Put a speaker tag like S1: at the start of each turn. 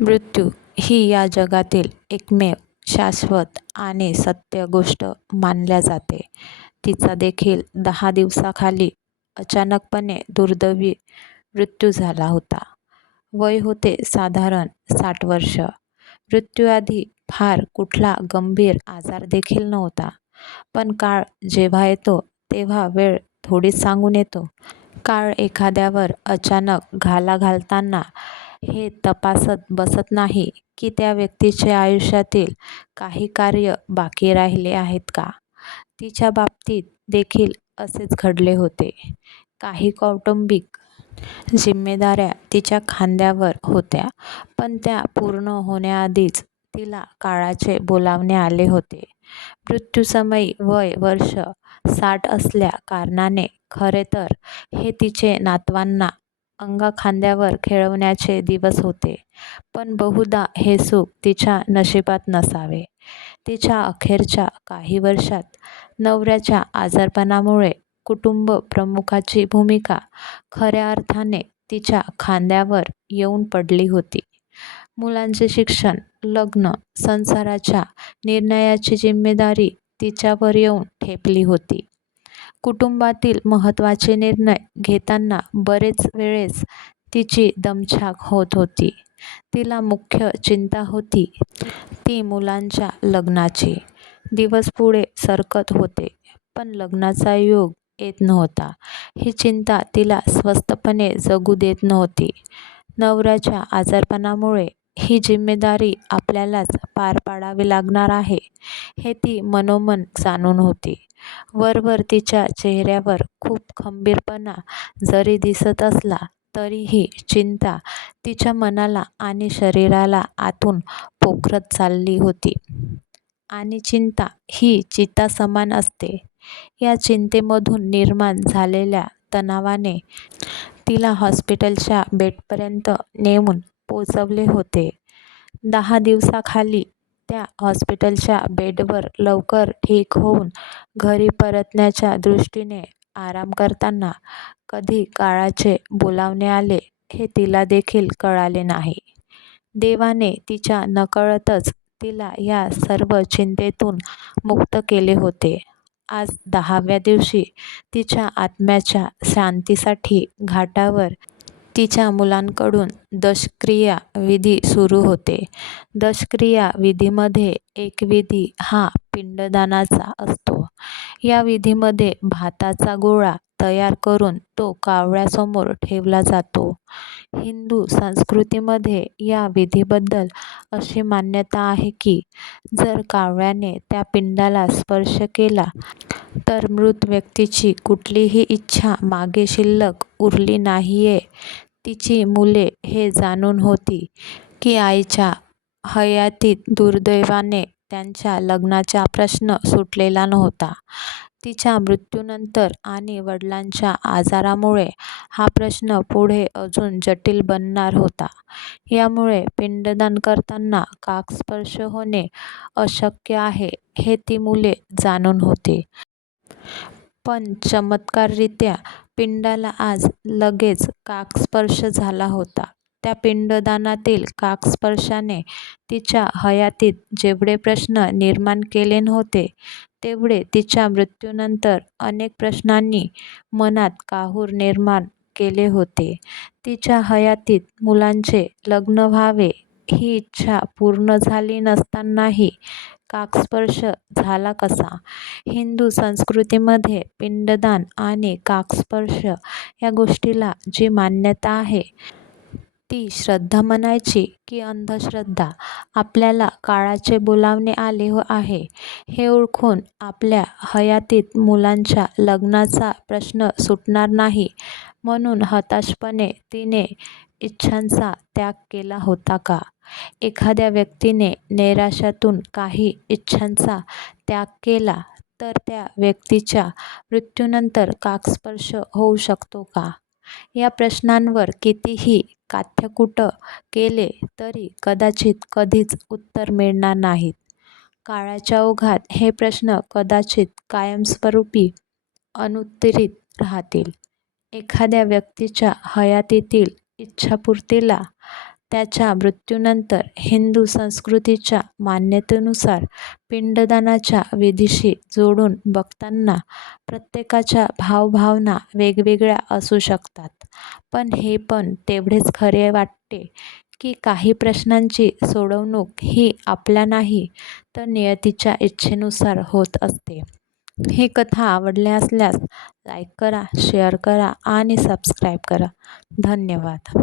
S1: मृत्यू ही या जगातील एकमेव शाश्वत आणि सत्य गोष्ट मानल्या जाते. तिचा देखील दहा दिवसाखाली अचानकपणे दुर्दैवी मृत्यू झाला होता. वय होते साधारण साठ वर्ष मृत्यूआधी फार कुठला गंभीर आजार देखील नव्हता. पण काळ जेव्हा येतो तेव्हा वेळ थोडीच सांगून येतो. काळ एखाद्यावर अचानक घाला घालताना हे तपासत बसत नाही की त्या व्यक्तीचे आयुष्यातील काही कार्य बाकी राहिले आहेत का? तिच्या बाबतीत देखील असेच घडले होते. काही कौटुंबिक जिम्मेदाऱ्या तिच्या खांद्यावर होत्या पण त्या पूर्ण होण्याआधीच तिला काळाचे बोलावणे आले होते. मृत्यूसमयी वय वर्ष साठ असल्या कारणाने खरे तर हे तिचे नातवांना अंगाखांद्यावर खेळवण्याचे दिवस होते. पण बहुधा हे सुख तिच्या नशिबात नसावे. तिच्या अखेरच्या काही वर्षात नवऱ्याच्या आजारपणामुळे कुटुंब प्रमुखाची भूमिका खऱ्या अर्थाने तिच्या खांद्यावर येऊन पडली होती. मुलांचे शिक्षण, लग्न, संसाराच्या निर्णयाची जिम्मेदारी तिच्यावर येऊन ठेपली होती. कुटुंबातील महत्त्वाचे निर्णय घेताना बरेच वेळेस तिची दमछाक होत होती. तिला मुख्य चिंता होती ती मुलांच्या लग्नाची. दिवस पुढे सरकत होते पण लग्नाचा योग येत नव्हता ही चिंता तिला स्वस्थपणे जगू देत नव्हती. नवऱ्याच्या आजारपणामुळे ही जिम्मेदारी आपल्यालाच पार पाडावी लागणार आहे हे ती मनोमन जाणून होती. वरवर तिच्या चेहऱ्यावर खूप खंबीरपणा जरी दिसत असला तरीही चिंता तिच्या मनाला आणि शरीराला आतून पोखरत चालली होती. आणि चिंता ही चितासमान असते. या चिंतेमधून निर्माण झालेल्या तणावाने तिला हॉस्पिटलच्या बेडपर्यंत नेऊन पोचवले होते. दहा दिवसाखाली त्या हॉस्पिटलच्या बेडवर लवकर ठीक होऊन घरी परतण्याच्या दृष्टीने आराम करताना कधी काळाचे बोलावणे आले हे तिला देखील कळाले नाही. देवाने तिच्या नकळतच तिला या सर्व चिंतेतून मुक्त केले होते. आज दहाव्या दिवशी तिच्या आत्म्याच्या शांतीसाठी घाटावर तिच्या मुलांकडून दशक्रिया विधी सुरू होते. दशक्रिया विधीमध्ये एक विधी हा पिंडदानाचा असतो. या विधीमध्ये भाताचा गोळा तयार करून तो कावळ्यासमोर ठेवला जातो. हिंदू संस्कृतीमध्ये या विधीबद्दल अशी मान्यता आहे की जर कावळ्याने त्या पिंडाला स्पर्श केला तर मृत व्यक्तीची कुठलीही इच्छा मागे शिल्लक उरली नाहीये. तिची मुले हे जाणून होती की आईच्या हयातीत दुर्दैवाने त्यांच्या लग्नाचा प्रश्न सुटलेला नव्हता. तिच्या मृत्यूनंतर आणि वडिलांच्या आजारामुळे हा प्रश्न पुढे अजून जटिल बनणार होता. यामुळे पिंडदान करताना काकस्पर्श होणे अशक्य आहे हे ती मुले जाणून होती. पण चमत्काररित्या पिंडाला आज लगेच काकस्पर्श झाला होता. त्या पिंडदानातील काकस्पर्शाने तिच्या हयातीत जेवढे प्रश्न निर्माण केले नव्हते तेवढे तिच्या मृत्यूनंतर अनेक प्रश्नांनी मनात काहूर निर्माण केले होते. तिच्या हयातीत मुलांचे लग्न व्हावे ही इच्छा पूर्ण झाली नसतानाही काकस्पर्श झाला कसा? हिंदू संस्कृतीमध्ये पिंडदान आणि काकस्पर्श या गोष्टीला जी मान्यता आहे ती श्रद्धा म्हणायची की अंधश्रद्धा? आपल्याला काळाचे बोलावणे आले आहे हे ओळखून आपल्या हयातीत मुलांच्या लग्नाचा प्रश्न सुटणार नाही म्हणून हताशपणे तिने इच्छांचा त्याग केला होता का? एखाद्या व्यक्तीने नैराश्यातून काही इच्छांचा त्याग केला तर त्या व्यक्तीच्या मृत्यूनंतर काकस्पर्श होऊ शकतो का? या प्रश्नांवर कितीही काथ्यकूट केले तरी कदाचित कधीच उत्तर मिळणार नाहीत. काळाच्या ओघात हे प्रश्न कदाचित कायमस्वरूपी अनुत्तरित राहतील. एखाद्या व्यक्तीच्या हयातीतील इच्छापूर्तीला त्याच्या मृत्यूनंतर हिंदू संस्कृतीच्या मान्यतेनुसार पिंडदानाच्या विधीशी जोडून बघताना प्रत्येकाच्या भावभावना वेगवेगळ्या असू शकतात. पण हे पण तेवढेच खरे वाटते की काही प्रश्नांची सोडवणूक ही आपल्या नाही तर नियतीच्या इच्छेनुसार होत असते. ही कथा आवडल्या असल्यास लाईक करा शेअर करा आणि सबस्क्राईब करा. धन्यवाद.